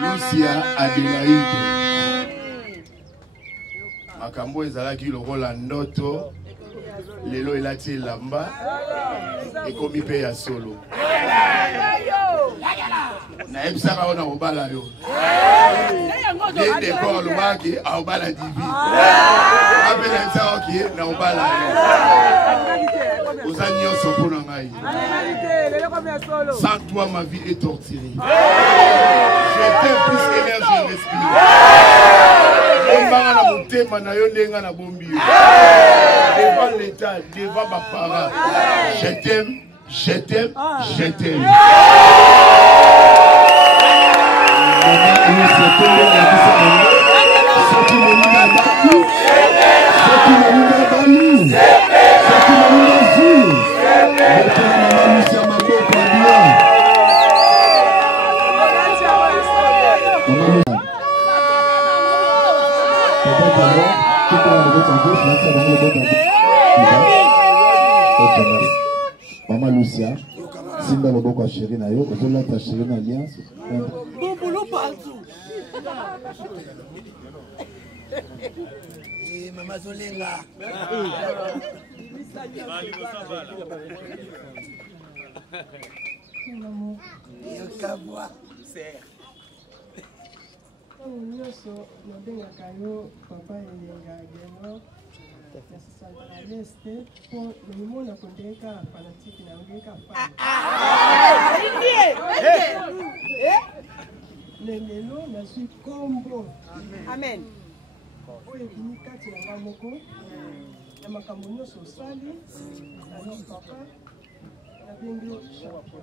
Lucia Adelaide. Makambo ezalaki lokola ndoto. Lelo elati elamba. Ekomi pe ya solo. Na ebisaka ona obala yo. Dende ko lubaki obala divi. Abela ebisaka ki na obala yo. Oza nyonso mpona ngai. Sans toi ma vie est torturée. J'étais plus énergie et respire. Ombanga na motema na yo ndenga na bombi. Devant l'état, devant ma parent. Je t'aime, je t'aime, je t'aime. Maman Lucia, Simba le boko chéri na yo, ozola ta chéri na alliance. Boulot partout. Maman Zolenga. Yokabwa. Nyonso nabengaka yo papa elenga geno na Central Est po nimona kondeka fanatique na ngeka fa lelo na suis kombo amen oyo ekini kati na nga moko na makambo nyonso osali alors papa nabengi yo chapeau.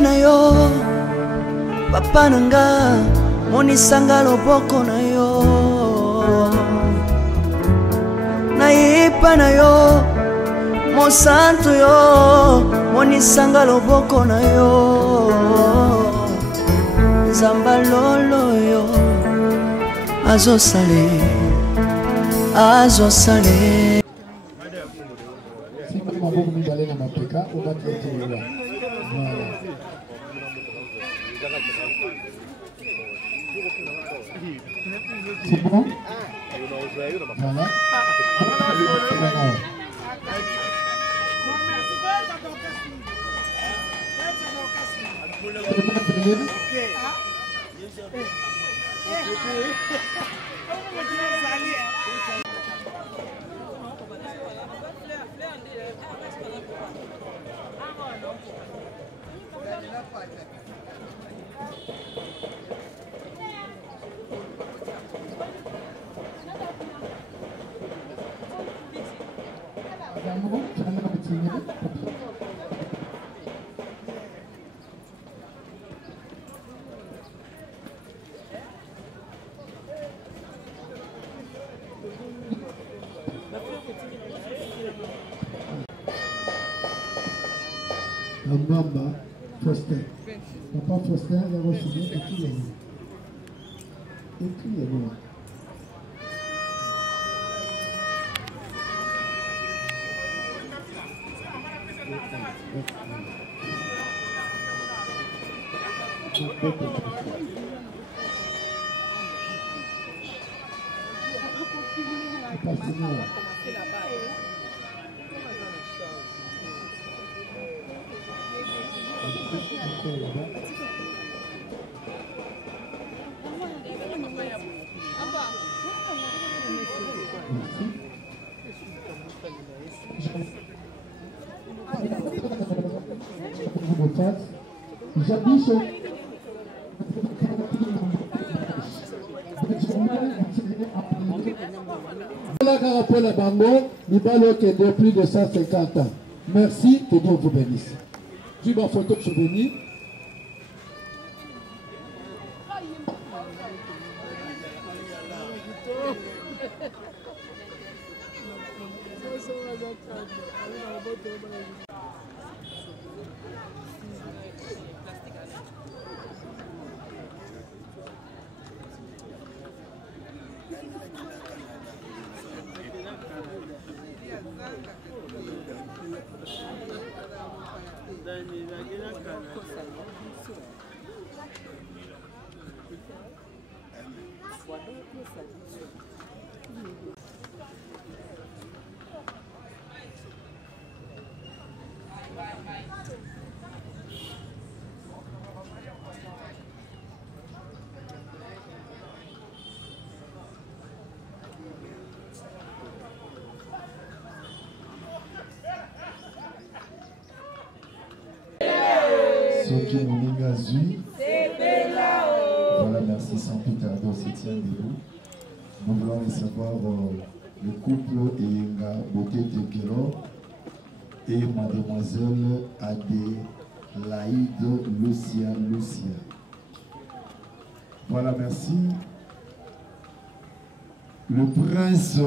na yo papa nanga monisanga loboko na yo nayepa na yo mosantu yo monisanga loboko na yo nzamba lolo yo azosale maboko mibale na mapeka obatietelela c'est bon? Voilà. Mamba Foster. Papa Foster va recevoir et qui est bon. Et qui est bon. La bango, de plus de 150 ans. Merci, que Dieu vous bénisse. Tu ma photo souvenir. Voilà, merci Saint-Pétardon se tient debout. Nous voulons recevoir le couple Eyenga Beauté Tekelo et mademoiselle Adélaïde Lucia. Voilà, merci. Le prince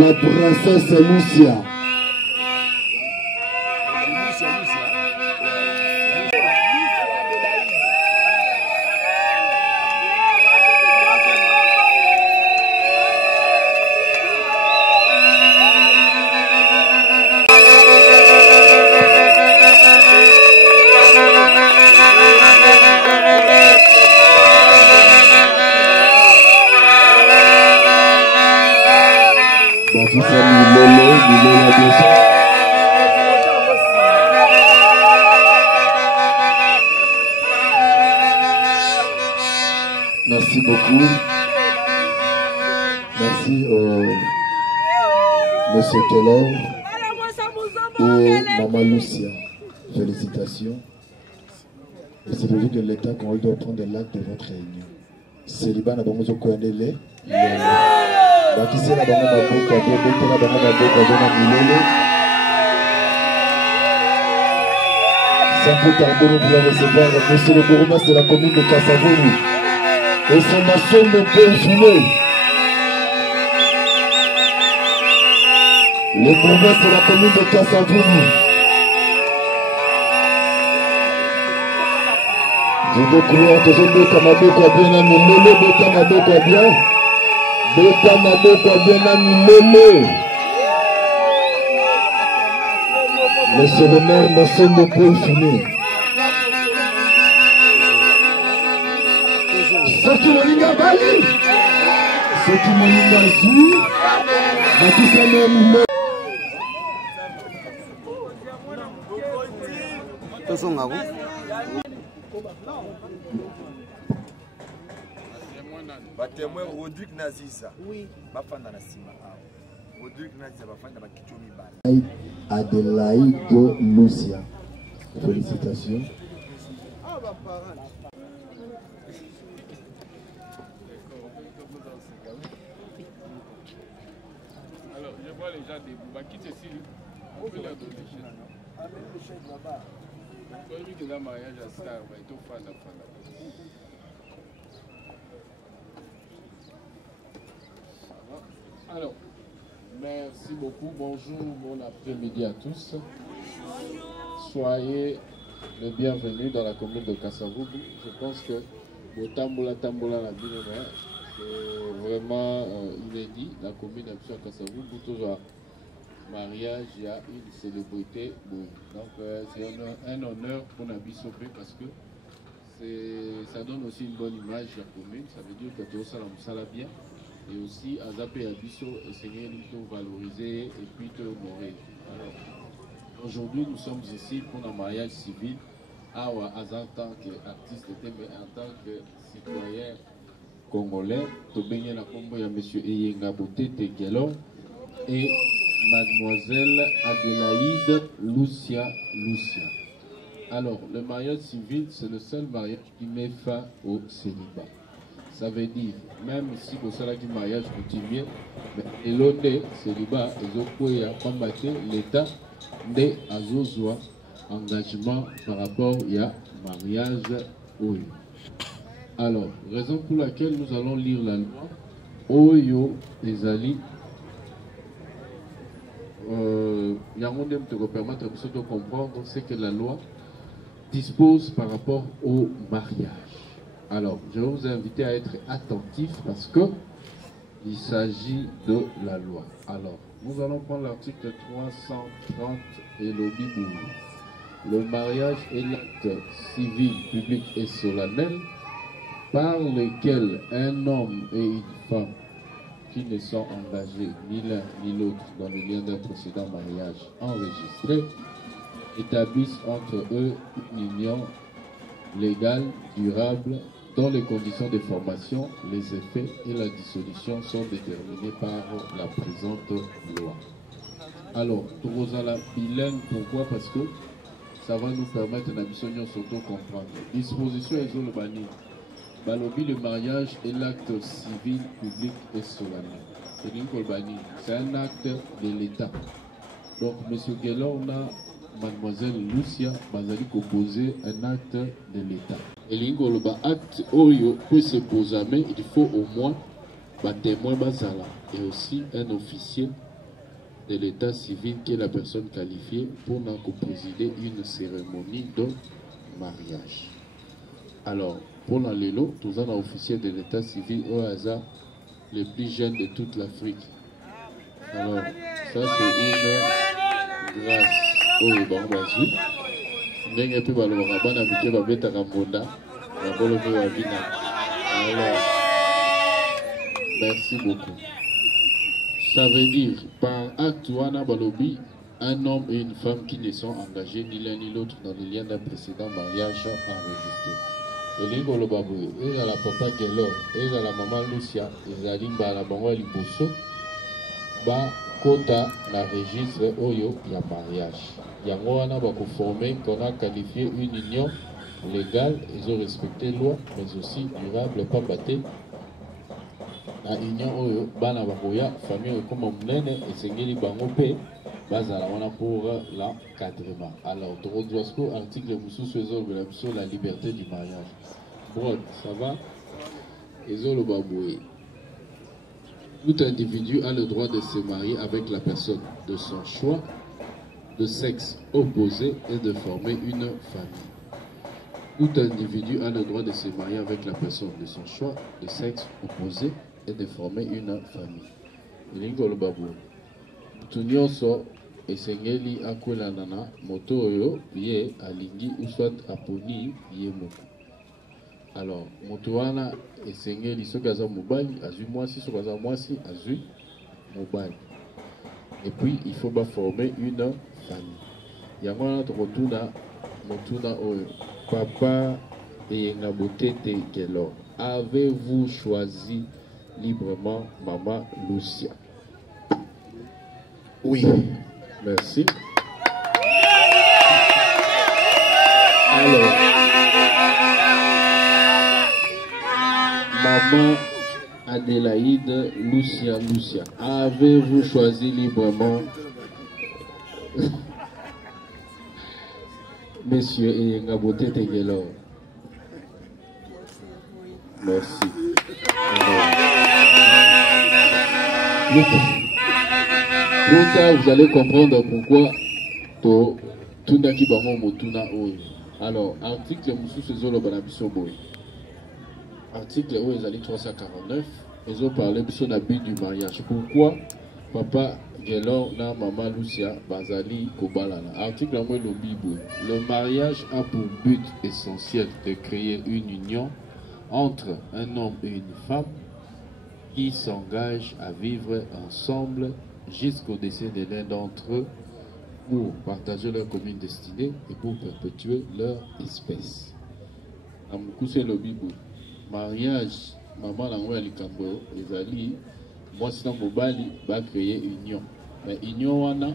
la princesse Lucia. Merci beaucoup. Merci Monsieur Keller et Maman Lucia. Félicitations. Et c'est le jour de l'État qu'on doit prendre l'acte de votre réunion. Célibat n'a pas besoin de connaître les. Bakisi na bango maboko ya bote na bango maboko ya milele. Sans plus tarder, nous voulons recevoir Monsieur le bourgmestre de la commune de Kasavubu et son maçon de Péfilé. Le bourgmestre de la commune de Kasavubu. Je veux courir que je veux comme maboko ya bien na milele, bota maboko ya bien. Beta maboko bien animé. Monsieur le maire, Masson de Péfilé. Ceux qui m'ont bali, ceux qui m'ont su, qui s'en même. Batemwe Rodrigue Naziza. Oui. Bafanda na sima. Rodrigue Naziza bafanda bakicho mibala. Adelaide Lucia. Félicitations. Alors, je vois les gens debout. Qui c'est Sylvie? On peut leur donner chez nous. Avec le chef là-bas. Quand il y a un mariage à Star, il faut faire la fin. Alors, merci beaucoup. Bonjour, bon après-midi à tous. Soyez les bienvenus dans la commune de Kasavubu. Je pense que le Tambola la ville, c'est vraiment inédit. La commune de Kasavubu, toujours mariage, il y a une célébrité. Donc, c'est un honneur pour Nabisopé parce que ça donne aussi une bonne image de la commune. Ça veut dire que tout ça, on l'a bien. Et aussi, à Zapé Abisso, essayer de valoriser et puis de honorer. Alors, aujourd'hui, nous sommes ici pour un mariage civil, en tant qu'artiste, mais en tant que citoyen congolais. Nous avons M. Eyenga Botete Gelon et Mademoiselle Adelaide Lucia. Alors, le mariage civil, c'est le seul mariage qui met fin au célibat. Ça veut dire, même si vous savez que le mariage continue, mais l'ONE, célibat, ils ont combattu l'État de Azozwa, engagement par rapport au mariage. Alors, raison pour laquelle nous allons lire la loi, Oyo Ezali, il y a un monde qui permettre de comprendre ce que la loi dispose par rapport au mariage. Alors, je vais vous inviter à être attentifs parce que il s'agit de la loi. Alors, nous allons prendre l'article 330 et le Bible. Le mariage est l'acte civil, public et solennel par lequel un homme et une femme qui ne sont engagés ni l'un ni l'autre dans le lien d'un précédent mariage enregistré établissent entre eux une union légale, durable, dont les conditions de formation, les effets et la dissolution sont déterminés par la présente loi. Alors, nous allons bilingue, pourquoi? Parce que ça va nous permettre de s'auto-comprendre. Disposition et zone bannie. Balobi, le mariage est l'acte civil, public et solennel. C'est un acte de l'État. Donc, M. Guélon, on a Mademoiselle Lucia Bazali composer un acte de l'État. Et l'ingoloba acte Oyo peut se poser, mais il faut au moins un témoin Bazala et aussi un officier de l'état civil qui est la personne qualifiée pour présider une cérémonie de mariage. Alors, pour la Lélo, tous les officiers de l'état civil au hasard les plus jeunes de toute l'Afrique. Alors, ça c'est une grâce au Bambazu. N'ayez plus mal au rabat, n'habitez pas bête à Rambonda, la bolo à Vina. Alors, merci beaucoup. Ça veut dire, par acte Wana Balobi, un homme et une femme qui ne sont engagés ni l'un ni l'autre dans le lien d'un précédent mariage enregistré. Et les Golobaboué, et à la papa Gelo, et à la maman Lucia, et à la bango Liboso, ba kota la registre Oyo, il y a mariage. Yango wana ba former qu'on a qualifié une union légale, ils ont respecté la loi, mais aussi durable, pas batté. La union Oyo, bana bakoya, famille comme Mnene, et Sengeli Bangope, bazala wana pour l'encadrement. Alors, Torodwasko, article Moussou sur la liberté du mariage. Bon, ça va? Ezolo Baboué. Tout individu a le droit de se marier avec la personne de son choix, de sexe opposé et de former une famille. Tout individu a le droit de se marier avec la personne de son choix, de sexe opposé et de former une famille. Ezolo Baboué. Tunyoso esengeli akulanana moto oyo ye alingi ou soit aponi ye moko. Alors moto wana esengeli soki aza mobali azui mwasi, soki aza mwasi azui mobali. Et puis il faut former une famille. Yango wana tokotuna motuna oyo papa eyenga botete kelo. Avez-vous choisi librement maman Lucia? Oui. Merci. Alors, maman Adélaïde Lucia, avez-vous choisi librement Monsieur Eyengabote Tegelor? Merci. Plus tard, vous allez comprendre pourquoi Tunaki Bango Motuna Oyo. Alors, article Moussou Sezolo Banabiso Boy. Article Oyo Zali 349. Ils ont parlé de son habit du mariage. Pourquoi Papa Gelor na Maman Lucia Bazali Kobalana. Article Oyo Lobibo. Le mariage a pour but essentiel de créer une union entre un homme et une femme qui s'engagent à vivre ensemble jusqu'au décès de l'un d'entre eux pour partager leur commune destinée et pour perpétuer leur espèce. Amukuse Lobibo, mariage, maman l'envoie à Likambo, les alliés, moi sinon Mobali va créer union. Mais union wana,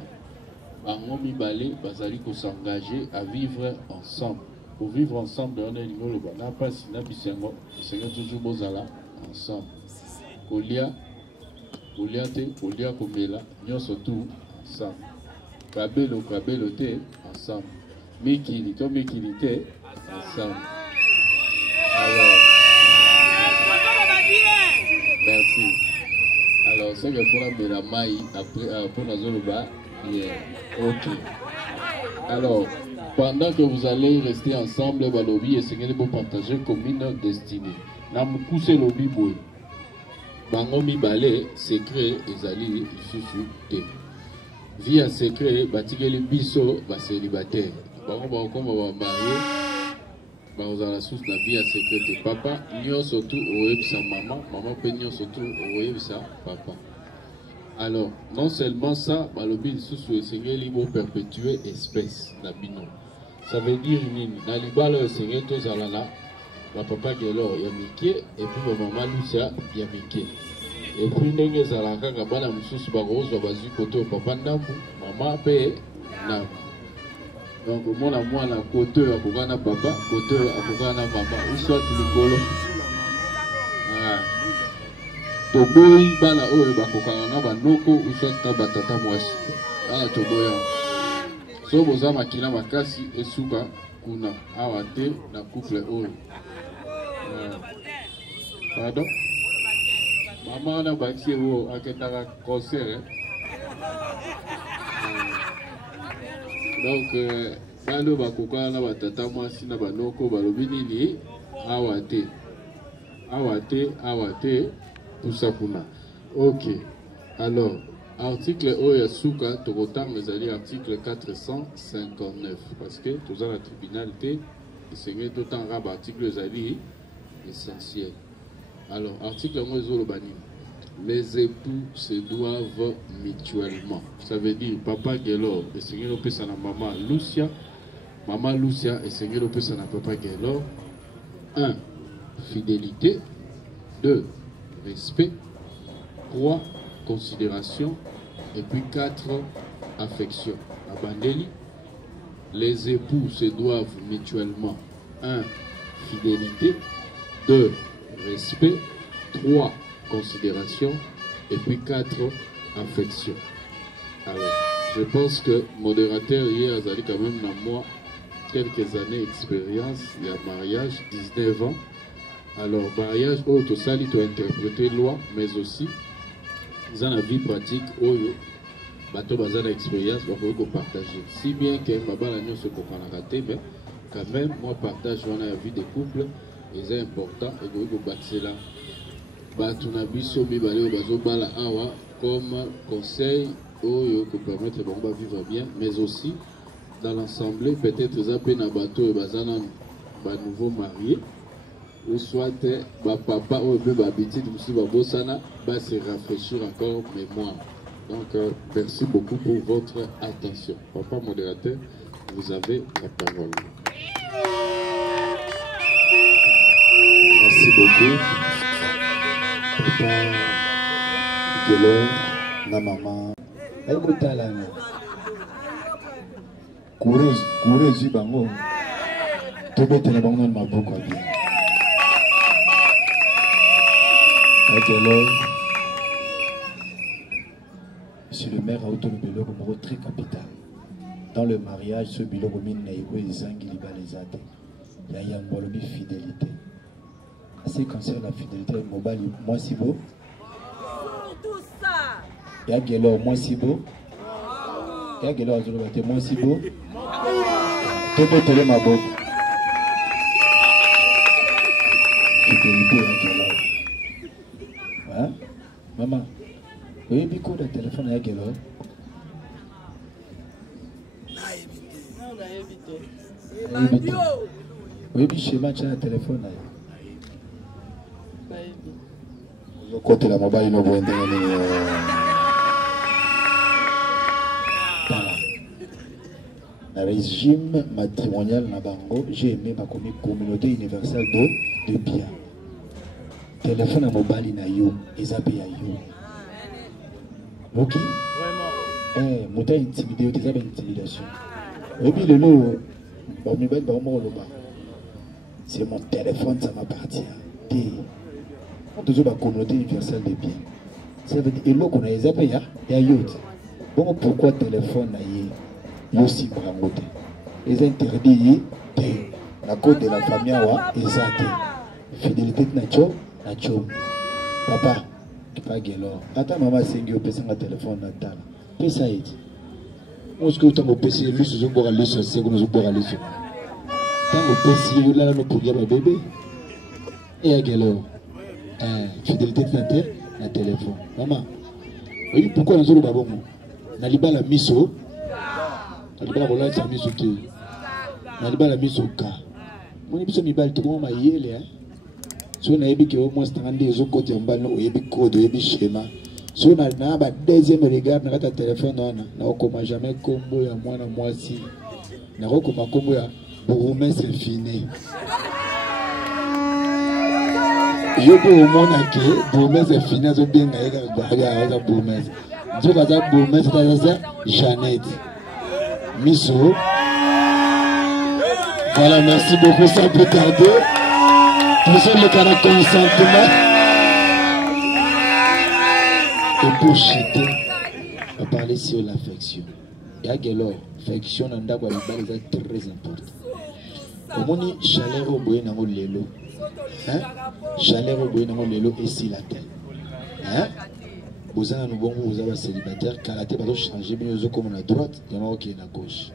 bango mibale, bazali ko s'engager à vivre ensemble. Pour vivre ensemble, on est niveau le bana, pas si n'a bisengo, c'est toujours bozala ensemble. Kolia te, Kolia Komela, nous surtout ensemble. Kabelo te, ensemble. Mikili te, ensemble. Alors, merci. Alors, c'est que pour la maille, après, pour la zone bas, ok. Alors, pendant que vous allez rester ensemble, Balobi, essayez de vous partager comme une destinée. Namukuse Lobi Boy. Bango mibale secret ezali isusu te. Via secret batikeli biso ba célibataire. Bango ba okoma ba marié ba ozala sous na via secret te. Papa nyo surtout oyebisa maman pe nyo surtout oyebisa papa. Alors non seulement ça, balobi lisusu esengeli bo perpétuer espèce na bino. Ça veut dire nini? Na libala esengeli tozala na papa Gelo Yamike et puis maman Lucia Yamike. Et puis ndenge zalaka kabana mususu bakozo bazu koto papa ndambu maman pe na. Donc mwana koto akokana papa, koto akokana maman, ou soit likolo. Ah. Toboyi bana oyo bakokana na banoko ou soit batata mwasi. Ah toboya. So boza makina makasi esuka kuna awate na couple oyo. Pardon? Maman a bâti au concert. Donc, balo bakoka na batata mwasi na banoko balobi nini awate tout ça kuna. Ok. Alors, article Oya Souka Torotam les alliés article 459 parce que tout ça la tribunalité c'est d'autant rab article les alliés essentiel. Alors, article les époux se doivent mutuellement. Ça veut dire papa Gelor et Seigneur Opesa na maman Lucia et Seigneur Opesa na papa Gelor. 1. Fidélité. 2. Respect. 3. Considération. Et puis 4. Affection. Abandeli. Les époux se doivent mutuellement. 1. Fidélité. 2. Respect. 3. Considération. Et puis 4. Affection. Alors, je pense que modérateur hier a quand même dans moi quelques années d'expérience. Il y a mariage, 19 ans. Alors, mariage, tout ça, il doit interpréter loi, mais aussi, dans la vie pratique, bateau bazar d'expérience, il faut partager. Si bien que Baba l'agneau se comprend à rater, mais quand même, moi, partage dans la vie des couples, c'est important, et il faut bâtir là. Batuna biso mibale bazo bala awa comme conseil pour permettre de vivre bien, mais aussi dans l'ensemble, peut-être ça peut na bateau et bazana ba nouveau marié ou soit ba papa ou ba habitude aussi ba bosana ba se rafraîchir encore mémoire. Donc merci beaucoup pour votre attention. Papa modérateur, vous avez la parole. Merci beaucoup. Papa Gelor, na maman. Aïe motalana. Courage bango. Tobe tena bango na maboko bien. Gelor. Monsieur le maire a autorisé le biloko très capital. Dans le mariage, ce biloko mine ego ezangi libalizate. Ya yambolobi fidélité. En ce qui concerne la fidélité mobile, moi si beau. Ya Gelor, moi si beau. Ya Gelor, moi si beau. Tobe tele maboko. Fidélité ya Gelor. Hein? Maman, vous avez beaucoup de téléphone à Gelor? Vous avez schéma de téléphone à côté la mobile no bon le régime matrimonial na bango, j'ai aimé ma communauté universelle de bien. Téléphone à mobile na yo, ezapé à yo. Ok? Vraiment. Mouta intimidé, tu as intimidation. Et puis le lot, c'est mon téléphone, ça m'appartient. Toujours la communauté universelle de bien. Ça veut dire, et l'eau qu'on a les appels, il y a yacht. Bon, pourquoi téléphone a aussi brangoté? Les interdits, la côte de la famille, et fidélité nacho, nacho. Papa, pas Gelor. Attends, maman, c'est un peu de téléphone, Nathan. Puis ça y est. Moi, ce que tu as au PC, lui, c'est pour aller sur le second, c'est pour aller sur. Tant au PC, là, nous pourrions un bébé. Et à Gelor. Fidélité de la téléphone. Maman, oui, pourquoi nous avons le babon? Naliba la miso. Naliba la volante, la miso qui. Naliba la miso ka. Mon émission mibal, tout le monde m'a yélé. Si on a ébi qui au moins standé, les autres côtés en bas, on a ébi code, on a ébi schéma. Si on a un deuxième regard, on a un téléphone, on a jamais combo à moi si. On a comme combo à Bourgoumès, c'est fini. Je peux au monde que Bourgoumès est fini, je bien à Bourgoumès. Je vais à Bourgoumès, c'est Jeannette. Miso. Voilà, merci beaucoup, sans plus tarder. Vous êtes le cas de consentement. Et pour chuter, on va parler sur l'affection. Et à Gelor, l'affection est très importante. Au moins, chaleur au bout dans le chaleur au bout dans le et si la terre. Hein? Vous avez un bon célibataire, karaté, vous changer, mais vous comme à droite, il y en a qui est à gauche.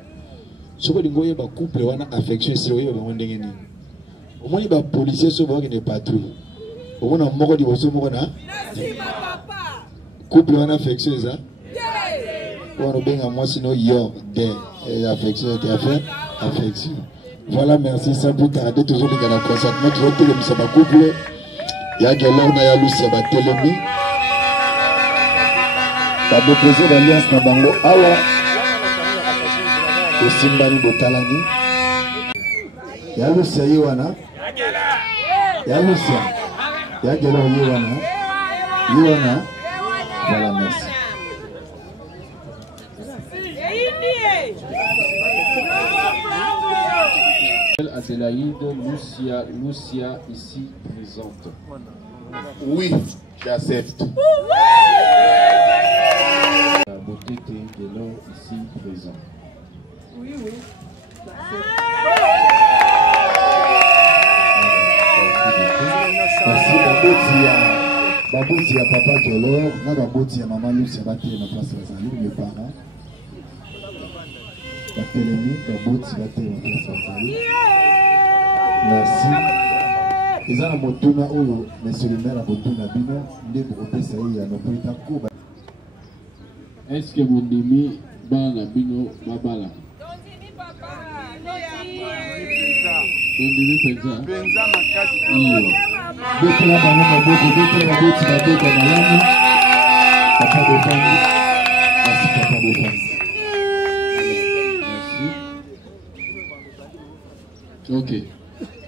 Si vous avez un couple, vous avez affection, c'est vrai, vous avez un au moins, il y a des policiers qui sont des patrouilles. Au moins, il y a des gens qui sont couple, vous avez affection, ça? Moi, sinon, il y a des affections, des affaires, affection. Voilà, merci, sans plus tarder, toujours les gars, la consentement, toujours que le ça couple. Il y a Gelor, il y a Lucia, il y a Télémi. Il y a déposé l'alliance na bango awa Osimbani Botalani. Il y a Lucia Yiwana. Il y a Lucia. Il y a Gelor Yiwana. Yiwana. Voilà, merci. Adélaïde, Lucia ici présente. Oui, j'accepte. La beauté de l'or ici présent. Oui, oui. Merci, Baboti à papa Gelor, na Baboti à maman Lucia, Baté na place Razali, mes parents. Batelemi, Baboti, Baté na place Razali. Merci. Ils ont un motuna où monsieur le maire a motuna bino, ne vous repensez à nos policiers. Est-ce que mon demi bala bino babala? Dondimi penza. Penza makasi. Iyo. Beaucoup là dans mon beaucoup, beaucoup la botte va être dans la main. Papa de famille. Merci papa de famille. Merci. Ok.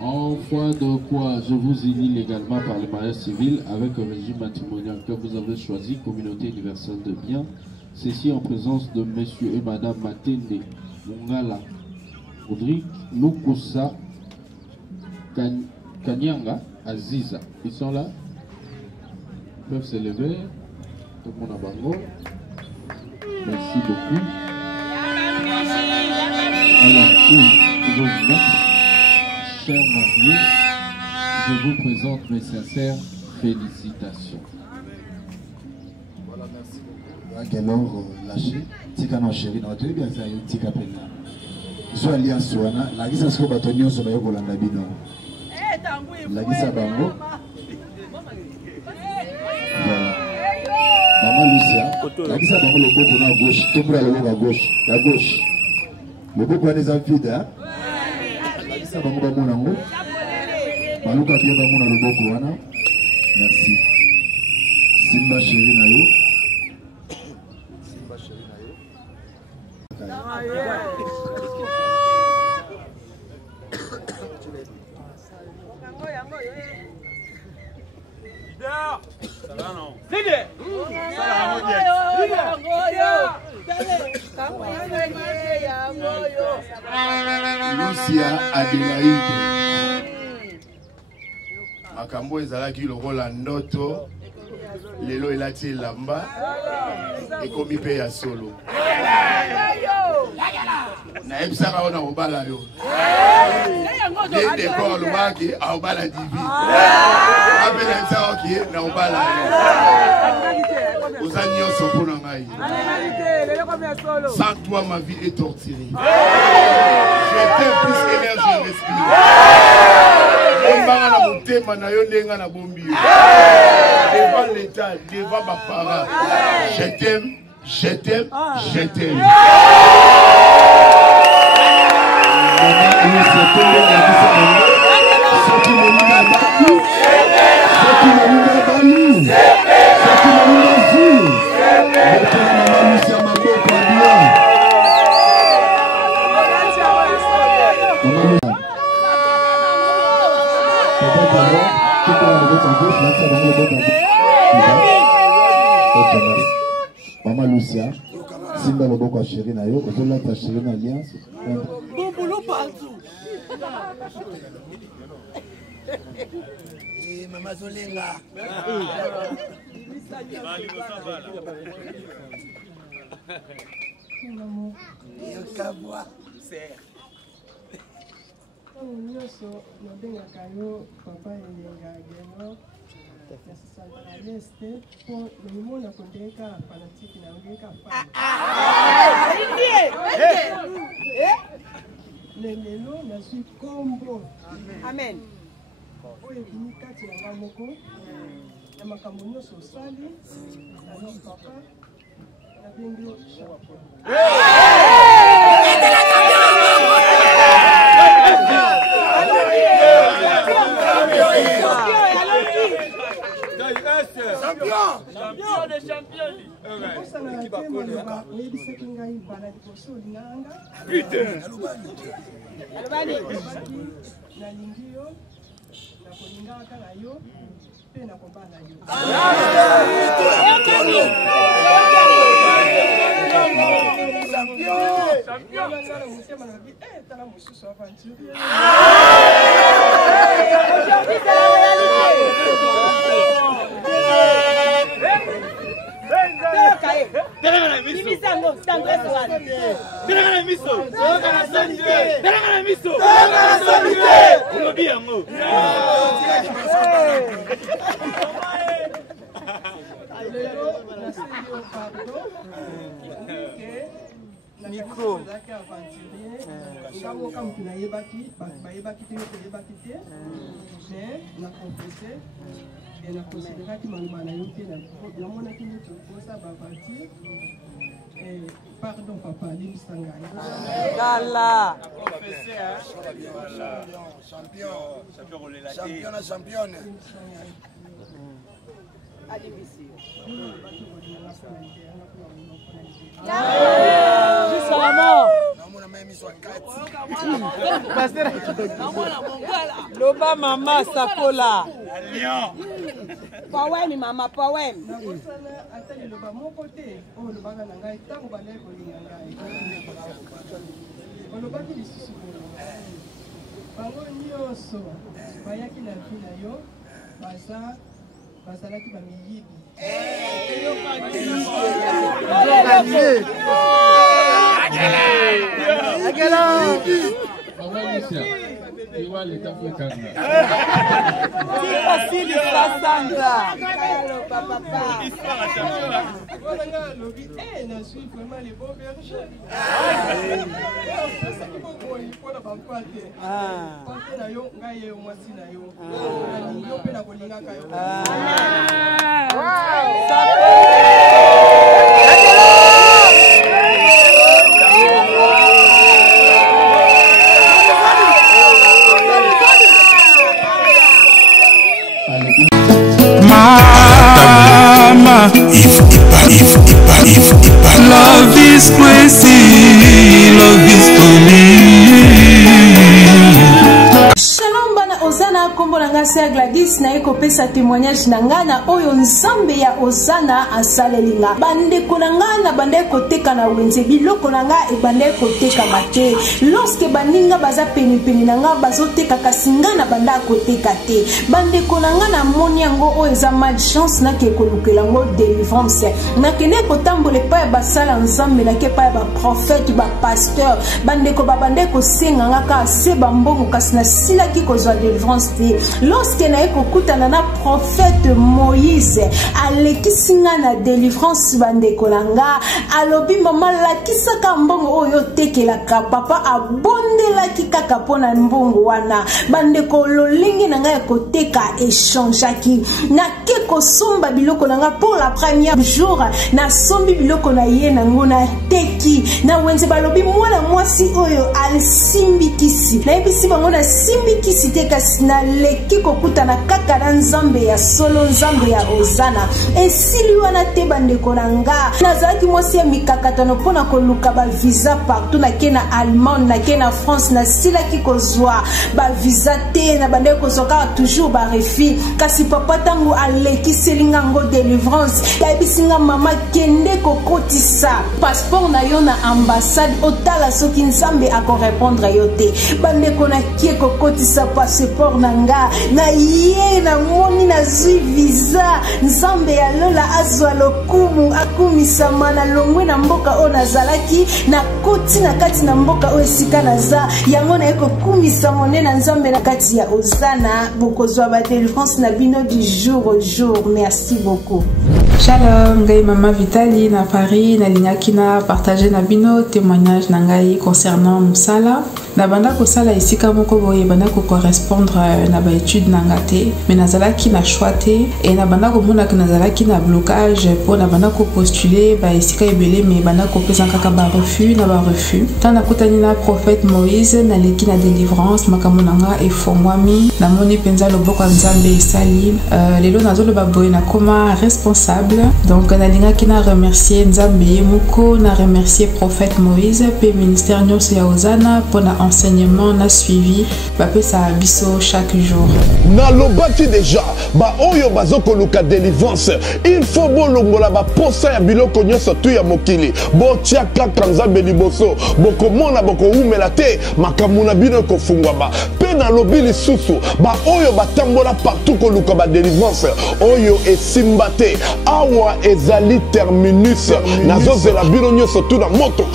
En foi de quoi je vous unis légalement par le mariage civil avec un régime matrimonial que vous avez choisi, communauté universelle de biens, ceci en présence de monsieur et madame Matende Mungala Rodrigue Lukusa Kanyanga Aziza. Ils sont là. Ils peuvent se lever. Tout le monde a bango. Merci beaucoup. Alors, pour vous mettre, chers mariés, je vous présente mes sincères félicitations. Voilà, merci beaucoup. Gelor lâché. Tika non chéri, non, tu es bien ça, Tika Pena. Soit alliance wana, la gisa sko batonio so bayo kolanda bino. La gisa bango. Maman Lucia, la gisa bango le boko na gauche, tout le monde à gauche, la gauche. Le boko a des amphibes, hein? La gisa bango bango nango. Maluka bien bango na le boko wana. Merci. Simba chéri na yo. Simba chéri na yo. Lucia Adélaïde. Makambo ezalaki lokola ndoto. Lelo elati elamba. Ekomi pe ya solo. Na ebisaka ona obala yo. Dende ko lobaki obala divi. Apela ebisaka ki na obala yo. Oza nyonso mpona ngai. Sans toi ma vie est torturée. Je t'aime plus que l'air je respire. Ombanga na motema na yo ndenga na bombi. Devant l'état, devant ma parent. Je t'aime, je t'aime, je t'aime. Maman Lucia, Simba le boko chéri na yo, ozola ta chéri na alliance. Boulot partout. Et maman Zolenga. Yokabwa. Nyonso nabengaka yo papa elenga Gelor Amen. Oye kunikati na ngamoko na makambo nyonso osali na no papa na bengo chapeau. Micro. Pardon, papa, Gala. Championne. Jusqu'à la mort. Loba mama sakola. Poème, maman, poème. Love is crazy, love is for me. Shalom bana Ozana kombo na ngasa Gladys na eko pesa témoignage na ngana oyo nzambe ya Ozana asalelinga bande konanga bande koteka na wenze biloko nanga e bande koteka mate lorsque baninga baza peni na nga bazoteka kasinga na banda koteka te bande konanga na moni yango oyo eza malchance na ke kolukela ngo délivrance na kene kotambola pa basala nzambe na ke pa ba prophète ba pasteur bande ko babande ko senga ngaka se bambongo kasi na sila ki kozwa délivrance te lorsque na ekokutana na prophète Moïse alekisinga na délivrance bande kolanga alobi mama lakisaka mbongo oyo tekelaka papa abondelaki kaka pona mbongo wana bande ko lolingi na nga ekoteka échangeaki na ke kosomba biloko na nga pour la première jour na sombi biloko na ye na ngona teki na wenze balobi mwana mwasi oyo alsimbikisi na ebisi bango na simbikisi te kasi na leki kokutana kaka na nzambe ya solo nzambe ya Ozana esili wana te bandeko na nga nazalaki mwasi ya mikakatano mpona koluka ba visa partout na ke na Allemagne na ke na France na silaki kozwa ba visa te na bandeko kozwaka toujours ba refi kasi papa tango alekiseli ngango délivrance yabisinga mama kende kokotisa passeport na yo na ambassade otala soki nzambe ako répondre yo te bandeko na kie kokotisa passeport na nga na ye na moni na zui visa nzambe ya lola azwa lokumu akumisama na longwe na mboka o nazalaki na koti na kati na mboka o esika naza yango na eko kumisa mone na nzambe na kati ya Osana bokozwa ba délivrance na bino du jour au jour. Merci beaucoup. Shalom, ngai Mama Vitali na Paris, na lingaki na partager na bino témoignage na ngai concernant Musala. Na banda ko sala esika moko boye banda ko correspondre na ba étude na ngate, mais nazalaki na choité et na banda ko mona que nazalaki na blocage pour na banda ko postuler ba esika ebele mais banda ko pesa kaka ba refus na ba refus. Tant na kutani na prophète Moïse na leki na délivrance makamonanga e fongwami na moni penza loboko nzambe esali lelo nazolo ba boye na koma responsable. Donc na lingaki na remercier nzambe moko na remercier prophète Moïse pe ministère nyonso ya Osana pour na enseignement na suivi bapesa biso chaque jour. Na lobati déjà ba oyo bazoko luka délivrance il faut bolongola ba posa ya biloko nyonso tu ya mokili bo tia kaka nzambe liboso boko mona boko umela te makamuna bino ko fungwa ba pe na lobi lisusu ba oyo batambola partout ko luka ba délivrance oyo esimba te awa ezali terminus nazozela bino nyonso tu na moto